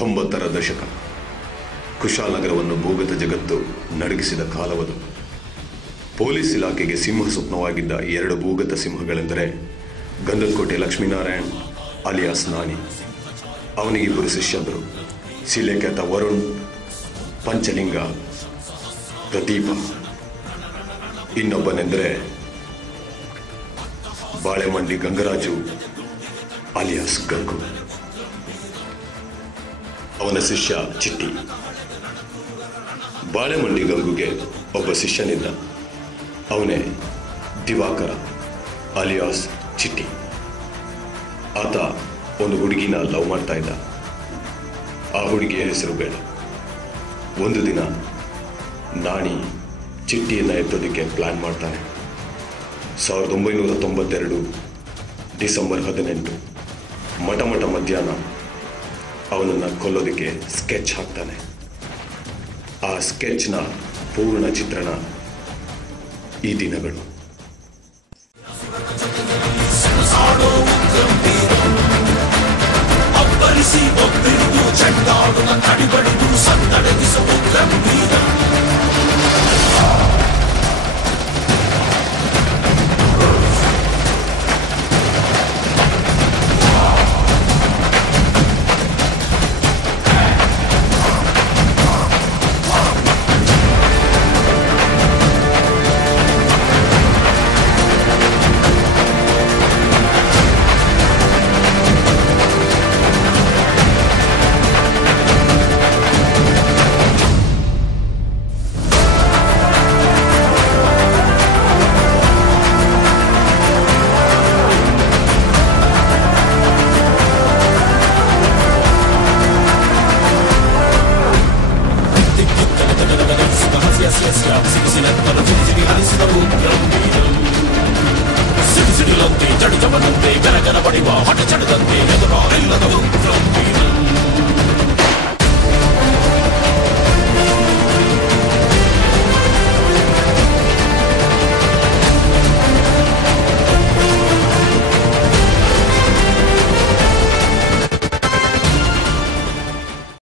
90ರ ದಶಕ ಕುಶಾಲನಗರವನ್ನು ಭೂಗತ ಜಗತ್ತು ನಡಗಿಸಿದ ಕಾಲವದು. ಪೊಲೀಸ್ ಇಲಾಖೆಗೆ ಸಿಂಹ ಸ್ವಪ್ನವಾಗಿದ್ದ 2 ಭೂಗತ ಸಿಂಹಗಳೆಂದರೆ ಗಂಧದಕೋಟೆ ಲಕ್ಷ್ಮೀನಾರಾಯಣ್ ಅಲಿಯಾಸ್ ನಾನಿ, ಅವನಿಗಿಬ್ಬರು ಶಿಷ್ಯಂದರು, ಶಿಲೆಖ್ಯಾತ ವರುಣ್, ಪಂಚಲಿಂಗ, ಪ್ರದೀಪ. ಇನ್ನೊಬ್ಬನೆಂದರೆ ಬಾಳೆಮಂಡಿ ಗಂಗರಾಜು ಅಲಿಯಾಸ್ ಗಂಗು, ಅವನ ಶಿಷ್ಯ ಚಿಟ್ಟಿ. ಬಾಳೆಮಂಡಿ ಗಂಗುಗೆ ಒಬ್ಬ ಶಿಷ್ಯನಿದ್ದ, ಅವನೇ ದಿವಾಕರ ಅಲಿಯಾಸ್ ಚಿಟ್ಟಿ. ಆತ ಒಂದು ಹುಡುಗಿನ ಲವ್ ಮಾಡ್ತಾ ಇದ್ದ. ಆ ಹುಡುಗಿಯ ಹೆಸರು ಬೇಡ. ಒಂದು ದಿನ ನಾಣಿ ಚಿಟ್ಟಿಯನ್ನು ಎತ್ತೋದಕ್ಕೆ ಪ್ಲಾನ್ ಮಾಡ್ತಾನೆ. 1992 ಡಿಸೆಂಬರ್ 18 ಮಠ ಮಧ್ಯಾಹ್ನ ಅವನನ್ನು ಕೊಲ್ಲೋದಕ್ಕೆ ಸ್ಕೆಚ್ ಹಾಕ್ತಾನೆ. ಆ ಸ್ಕೆಚ್ನ ಪೂರ್ಣ ಚಿತ್ರಣ ಈ ದಿನಗಳು. ಸಿಡಿ ಸಿಡಿಲಂತೆ ಜಡಿ ಜಮದಂತೆ ಗರಗರ ಬಡಿವ ಹಠ ಚಡದಂತೆ ಎದುರಾರಿಲ್ಲದವು